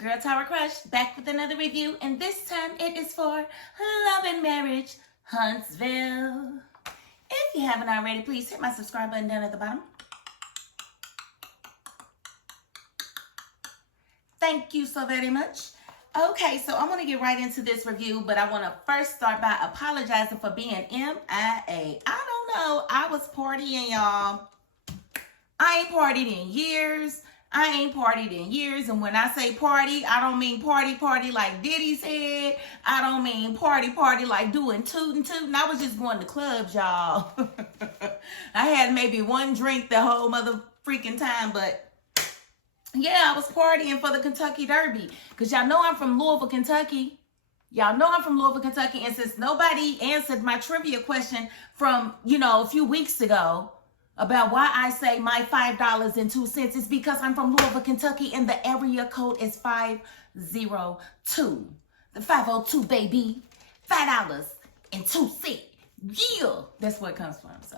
your girl Tower Crush, back with another review, and this time it is for Love and Marriage, Huntsville. If you haven't already, please hit my subscribe button down at the bottom. Thank you so very much. Okay, so I'm going to get right into this review, but I want to first start by apologizing for being MIA. I don't know. I was partying, y'all. I ain't partied in years. And when I say party, I don't mean party like Diddy said. I don't mean party like doing tootin'. I was just going to clubs, y'all. I had maybe one drink the whole mother freaking time, but yeah, I was partying for the Kentucky Derby. Because y'all know I'm from Louisville, Kentucky. And since nobody answered my trivia question from, a few weeks ago about why I say my $5.02, it's because I'm from Louisville, Kentucky, and the area code is 502. The 502, baby. $5.02. Yeah. That's where it comes from, so.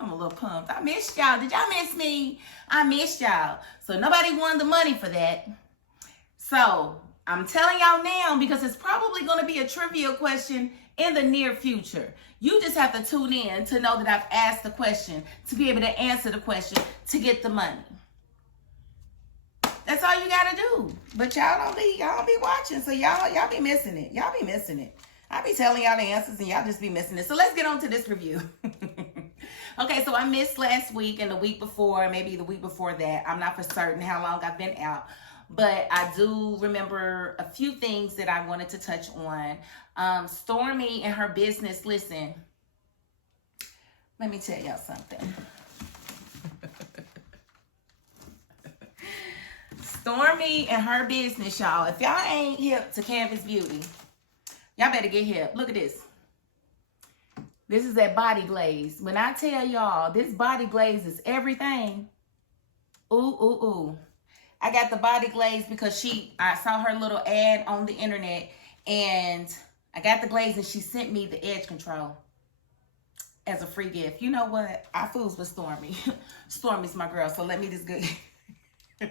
I'm a little pumped. I missed y'all. Did y'all miss me? I missed y'all. So nobody won the money for that. So I'm telling y'all now because it's probably going to be a trivia question in the near future. You just have to tune in to know that I've asked the question, to be able to answer the question, to get the money. That's all you got to do. But y'all don't be watching, so y'all be missing it. I be telling y'all the answers and y'all just be missing it. So let's get on to this review. Okay, so I missed last week and the week before, maybe the week before that. I'm not for certain how long I've been out. But I do remember a few things that I wanted to touch on. Stormy and her business. Listen, let me tell y'all something. Stormy and her business, y'all. If y'all ain't hip to Canvas Beauty, y'all better get hip. Look at this. This is that body glaze. When I tell y'all, this body glaze is everything. Ooh. I got the body glaze because I saw her little ad on the internet and I got the glaze and she sent me the edge control as a free gift. You know what? I fools with Stormy. Stormy's my girl, so let me just go. Now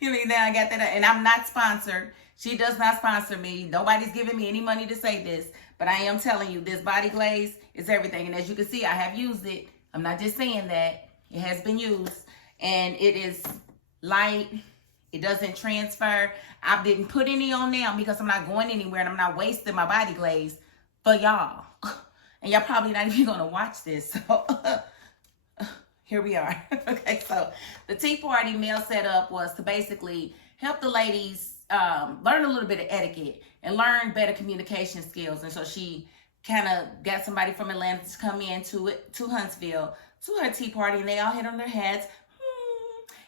I got that, and I'm not sponsored. She does not sponsor me. Nobody's giving me any money to say this, but I am telling you, this body glaze is everything. And as you can see, I have used it. I'm not just saying that. It has been used, and it is light. It doesn't transfer. I didn't put any on now because I'm not going anywhere, and I'm not wasting my body glaze for y'all. And y'all probably not even going to watch this. So here we are. Okay, so the Tea Party meal setup was to basically help the ladies learn a little bit of etiquette and learn better communication skills. And so she kind of got somebody from Atlanta to come in to Huntsville to her tea party, and they all hit on their heads.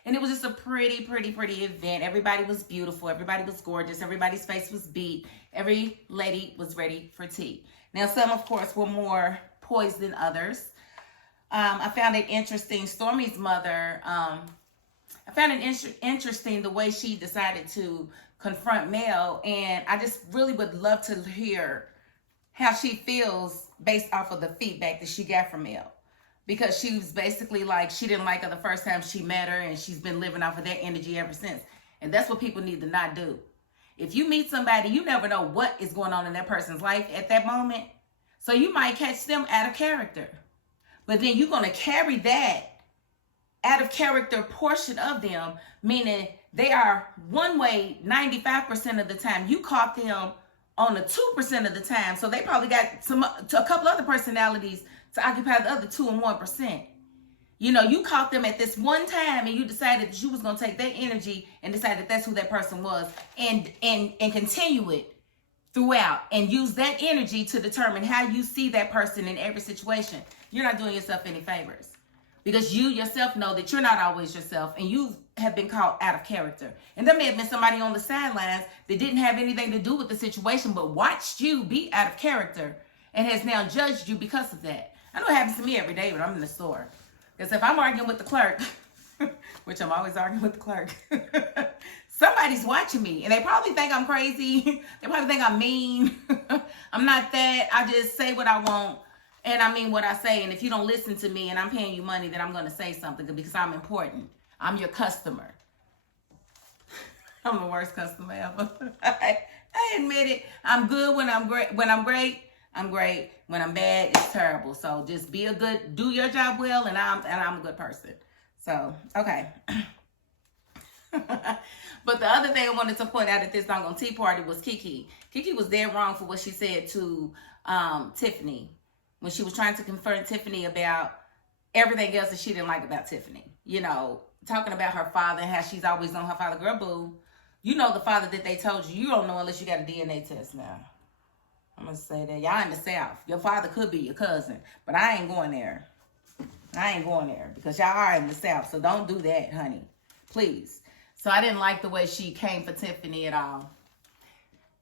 And it was just a pretty event. Everybody was beautiful. Everybody was gorgeous. Everybody's face was beat. Every lady was ready for tea. Now, some, of course, were more poised than others. I found it interesting. Stormy's mother, I found it interesting the way she decided to confront Mel. And I just really would love to hear how she feels based off of the feedback that she got from Mel. Because she was basically like, she didn't like her the first time she met her, and she's been living off of that energy ever since. And that's what people need to not do. If you meet somebody, you never know what is going on in that person's life at that moment. So you might catch them out of character. But then you're going to carry that out of character portion of them, meaning they are one way 95% of the time. You caught them on the 2% of the time. So they probably got a couple other personalities to occupy the other 2 and 1%. You caught them at this one time, and you decided that you was going to take their energy and decide that that's who that person was, and continue it throughout and use that energy to determine how you see that person in every situation. You're not doing yourself any favors, because you yourself know that you're not always yourself, and you have been caught out of character. And there may have been somebody on the sidelines that didn't have anything to do with the situation, but watched you be out of character and has now judged you because of that. I know it happens to me every day when I'm in the store. Because if I'm arguing with the clerk, which I'm always arguing with the clerk, somebody's watching me, and they probably think I'm crazy. They probably think I'm mean. I'm not that. I just say what I want, and I mean what I say. And if you don't listen to me and I'm paying you money, then I'm going to say something because I'm important. I'm your customer. I'm the worst customer ever. I admit it. I'm good when I'm great. When I'm great, I'm great. When I'm bad, it's terrible. So just do your job well, and I'm a good person. So okay. But the other thing I wanted to point out at this doggone tea party was Kiki. Kiki was dead wrong for what she said to Tiffany when she was trying to confront Tiffany about everything else that she didn't like about Tiffany. You know, talking about her father and how she's always known her father. Girl, boo, you know the father that they told you. You don't know unless you got a DNA test now. I'm going to say that. Y'all in the South. Your father could be your cousin, but I ain't going there. I ain't going there because y'all are in the South, so don't do that, honey. Please. So I didn't like the way she came for Tiffany at all.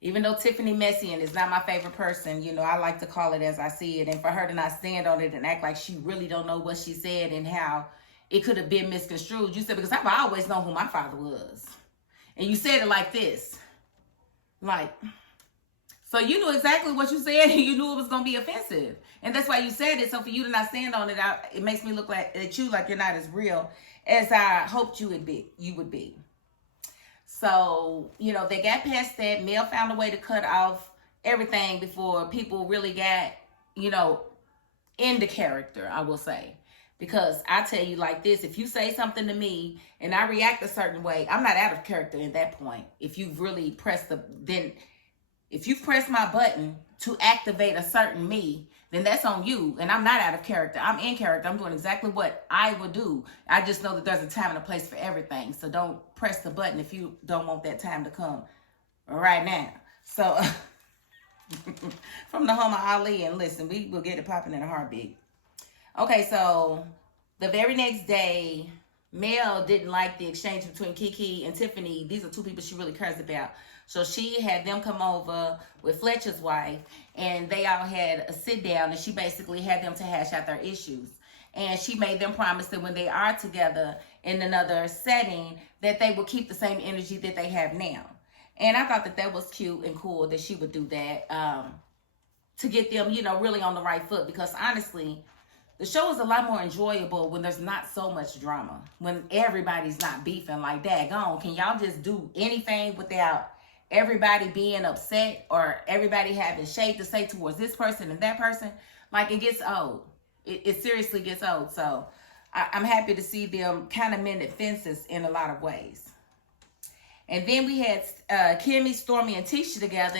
Even though Tiffany Messian is not my favorite person, you know, I like to call it as I see it. And for her to not stand on it and act like she really don't know what she said and how it could have been misconstrued. You said, because I've always known who my father was. And you said it like this. Like, so you knew exactly what you said and you knew it was going to be offensive. And that's why you said it. So for you to not stand on it, it makes me look like at you like you're not as real as I hoped you would be. So, you know, they got past that. Mel found a way to cut off everything before people really got, you know, into character, I will say. Because I tell you like this, if you say something to me and I react a certain way, I'm not out of character at that point. If you've really if you've pressed my button to activate a certain me, then that's on you. And I'm not out of character. I'm in character. I'm doing exactly what I would do. I just know that there's a time and a place for everything. So don't press the button if you don't want that time to come right now. So from the home of Ali, and listen, we will get it popping in a heartbeat. Okay, so the very next day, Mel didn't like the exchange between Kiki and Tiffany. These are two people she really cares about. So she had them come over with Fletcher's wife, and they all had a sit down, and she basically had them to hash out their issues. And she made them promise that when they are together in another setting, that they will keep the same energy that they have now. And I thought that that was cute and cool that she would do that to get them, you know, really on the right foot. Because honestly, the show is a lot more enjoyable when there's not so much drama. When everybody's not beefing like daggone. Can y'all just do anything without everybody being upset or everybody having shade to say towards this person and that person? Like, it gets old. It seriously gets old. So I'm happy to see them kind of mend fences in a lot of ways. And then we had Kimmy, Stormy, and Tisha together.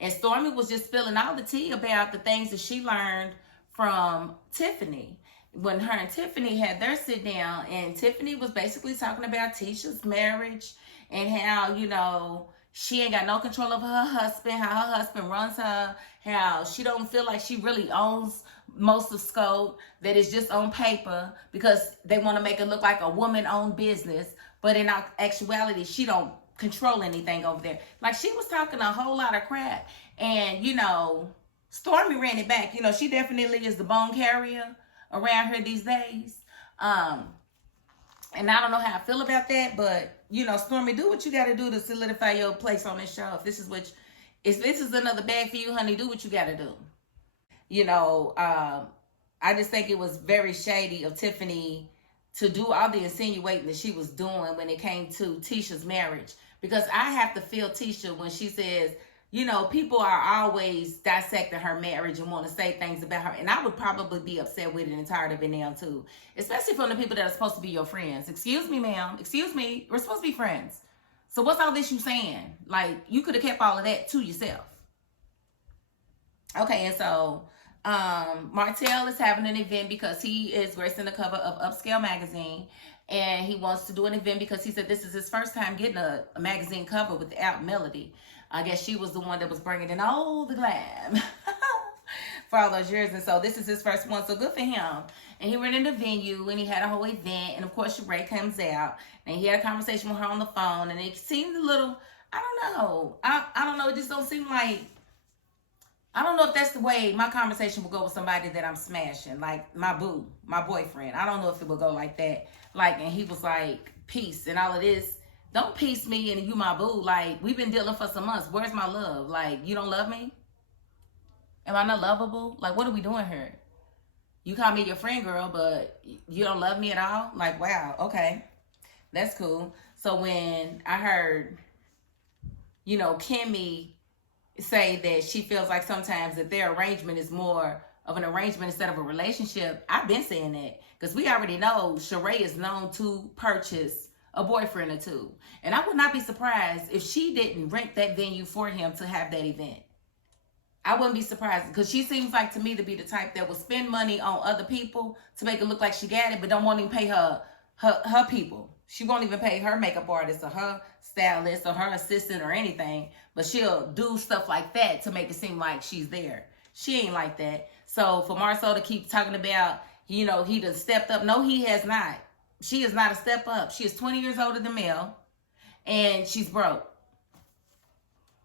And Stormy was just spilling all the tea about the things that she learned from Tiffany. When her and Tiffany had their sit down, and Tiffany was basically talking about Tisha's marriage and how, you know, she ain't got no control over her husband, how her husband runs her, how she don't feel like she really owns most of Scope, that it's just on paper because they want to make it look like a woman-owned business, but in actuality, she don't control anything over there. Like, she was talking a whole lot of crap, and, you know, Stormy ran it back. You know, she definitely is the bone carrier around here these days. And I don't know how I feel about that, but, you know, Stormy, do what you got to do to solidify your place on this show. If this is another bag for you, honey, do what you got to do. You know, I just think it was very shady of Tiffany to do all the insinuating that she was doing when it came to Tisha's marriage. Because I have to feel Tisha when she says, you know, people are always dissecting her marriage and want to say things about her. And I would probably be upset with it and tired of it now, too. Especially from the people that are supposed to be your friends. Excuse me, ma'am. Excuse me. We're supposed to be friends. So what's all this you saying? Like, you could have kept all of that to yourself. Okay, and so Martell is having an event because he is gracing the cover of Upscale magazine. And he wants to do an event because he said this is his first time getting a magazine cover without Melody. I guess she was the one that was bringing in all the glam for all those years. And so this is his first one. So good for him. And he went in the venue and he had a whole event. And of course, Sheree comes out and he had a conversation with her on the phone. And it seemed a little, I don't know. I don't know. It just don't seem like, I don't know if that's the way my conversation will go with somebody that I'm smashing. Like my boo, my boyfriend. I don't know if it will go like that. Like, and he was like, peace and all of this. Don't piece me and you my boo. Like, we've been dealing for some months. Where's my love? Like, you don't love me? Am I not lovable? Like, what are we doing here? You call me your friend, girl, but you don't love me at all? Like, wow, okay. That's cool. So when I heard Kimmy say that she feels like sometimes that their arrangement is more of an arrangement instead of a relationship. I've been saying that because we already know Sheree is known to purchase a boyfriend or two. And I would not be surprised if she didn't rent that venue for him to have that event. I wouldn't be surprised because she seems like to me to be the type that will spend money on other people to make it look like she got it, but don't want to pay her people. She won't even pay her makeup artist or her stylist or her assistant or anything, but she'll do stuff like that to make it seem like she's there. She ain't like that. So for Marceau to keep talking about, he done stepped up. No, he has not. She is not a step up. She is 20 years older than Mel, and she's broke.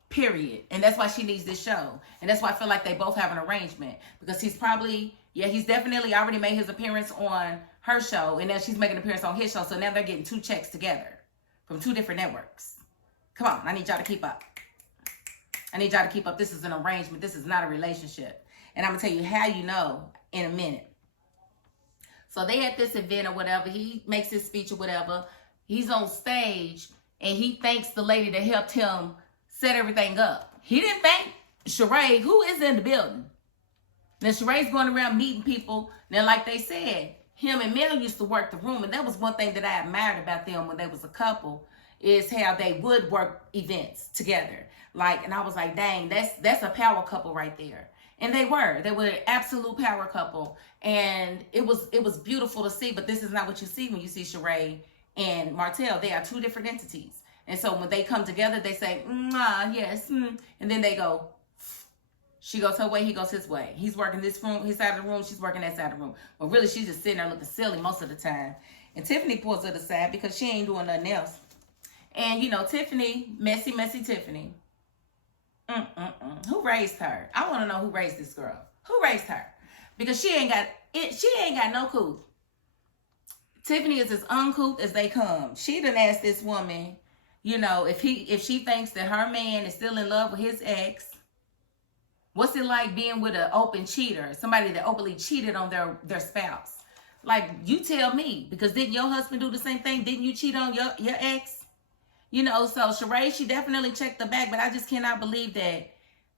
Period. And that's why she needs this show. And that's why I feel like they both have an arrangement. Because he's definitely already made his appearance on her show. And now she's making an appearance on his show. So now they're getting 2 checks together from 2 different networks. Come on. I need y'all to keep up. This is an arrangement. This is not a relationship. And I'm going to tell you how you know in a minute. So they at this event or whatever. He makes his speech or whatever. He's on stage. And he thanks the lady that helped him set everything up. He didn't thank Sheree, who is in the building. Now, Sheree's going around meeting people. Now, like they said, him and Mel used to work the room. And that was one thing that I admired about them when they was a couple, is how they would work events together. And I was like, dang, that's a power couple right there. And they were an absolute power couple. And it was beautiful to see. But this is not what you see when you see Sheree and Martell. They are 2 different entities. And so when they come together, they say, yes. And then they go, she goes her way, he goes his way. He's working this room, his side of the room, she's working that side of the room. But really, she's just sitting there looking silly most of the time. And Tiffany pulls her to the side because she ain't doing nothing else. And, Tiffany, messy Tiffany. Who raised her? I want to know who raised this girl. Who raised her? Because she ain't got no couth. Tiffany is as uncouth as they come. She done asked this woman, if she thinks that her man is still in love with his ex, what's it like being with an open cheater, somebody that openly cheated on their spouse? You tell me, because didn't your husband do the same thing? Didn't you cheat on your ex? So Sheree, she definitely checked the bag, but I just cannot believe that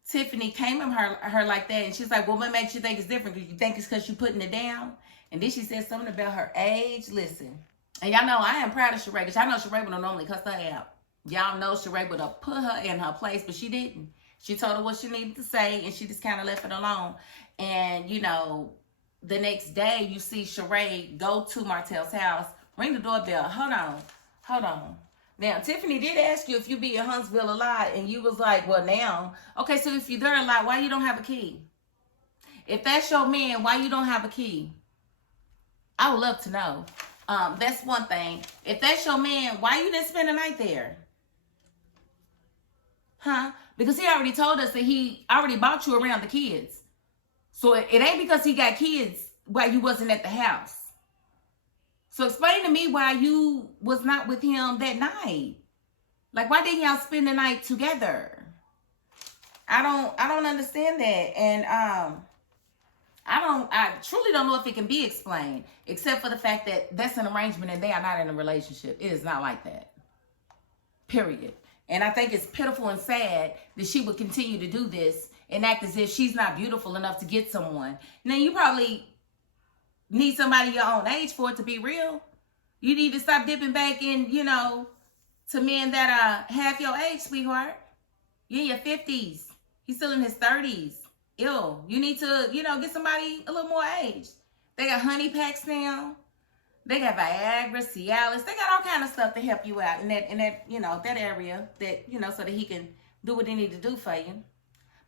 Tiffany came at her like that. And she's like, well, what makes you think it's different? Because you think it's because you're putting it down? And then she said something about her age. Listen, and y'all know I am proud of Sheree, because y'all know Sheree would normally cuss her out. Y'all know Sheree would have put her in her place, but she didn't. She told her what she needed to say, and she just kind of left it alone. And, the next day, you see Sheree go to Martell's house, ring the doorbell. Hold on. Now, Tiffany did ask you if you be in Huntsville a lot, and you was like, well, now. Okay, so if you're there a lot, why you don't have a key? If that's your man, why you don't have a key? I would love to know. That's one thing. If that's your man, why you didn't spend the night there? Huh? Because he already told us that he already bought you around the kids. So it ain't because he got kids why you wasn't at the house. So explain to me why you was not with him that night. Why didn't y'all spend the night together? I don't understand that. And I truly don't know if it can be explained, except for the fact that that's an arrangement and they are not in a relationship. It is not like that. Period. And I think it's pitiful and sad that she would continue to do this and act as if she's not beautiful enough to get someone. Now, you probably need somebody your own age for it to be real. You need to stop dipping back in, to men that are half your age, sweetheart. You're in your 50s. He's still in his 30s. Ew. You need to, get somebody a little more age. They got honey packs now. They got Viagra, Cialis. They got all kind of stuff to help you out in that that area that, so that he can do what he need to do for you.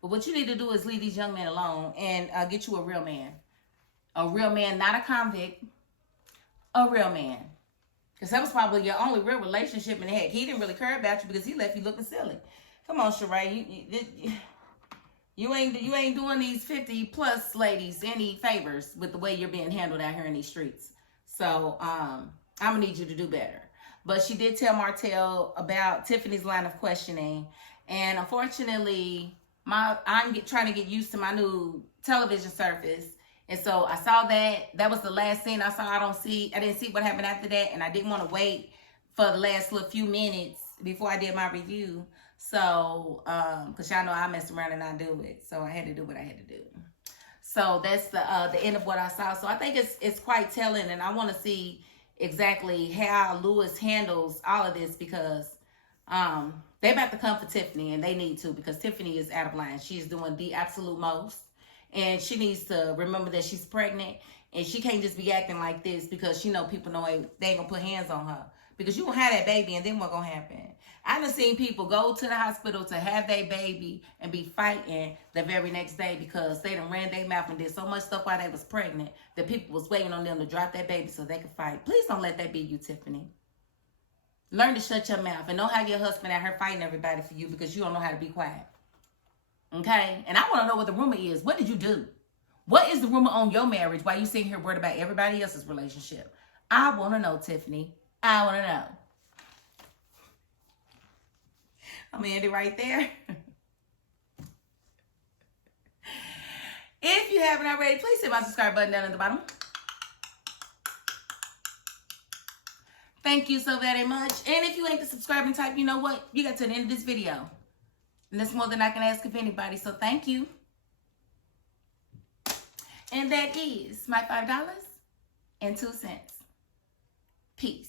But what you need to do is leave these young men alone and get you a real man. A real man, not a convict. A real man. Because that was probably your only real relationship. And heck, he didn't really care about you because he left you looking silly. Come on, Sheree. You ain't doing these 50 plus ladies any favors with the way you're being handled out here in these streets. So I'm gonna need you to do better. But she did tell Martell about Tiffany's line of questioning, and unfortunately, I'm trying to get used to my new television service, and so I saw that. That was the last scene I saw. I didn't see what happened after that, and I didn't want to wait for the last few minutes before I did my review. So, because y'all know I mess around and I do it. So I had to do what I had to do. So that's the end of what I saw. So I think it's quite telling, and I want to see exactly how Lewis handles all of this, because they about to come for Tiffany, and they need to, because Tiffany is out of line. She's doing the absolute most, and she needs to remember that she's pregnant, and she can't just be acting like this because she know people know they ain't gonna put hands on her, because you gonna have that baby, and then what gonna happen? I done seen people go to the hospital to have their baby and be fighting the very next day because they done ran their mouth and did so much stuff while they was pregnant that people was waiting on them to drop that baby so they could fight. Please don't let that be you, Tiffany. Learn to shut your mouth, and don't have your husband out here fighting everybody for you because you don't know how to be quiet. Okay? And I want to know what the rumor is. What did you do? What is the rumor on your marriage while you sitting here worried about everybody else's relationship? I want to know, Tiffany. I want to know. I'm going to end it right there. If you haven't already, please hit my subscribe button down at the bottom. Thank you so very much. And if you ain't the subscribing type, you know what? You got to the end of this video. And that's more than I can ask of anybody. So thank you. And that is my $5.02. Peace.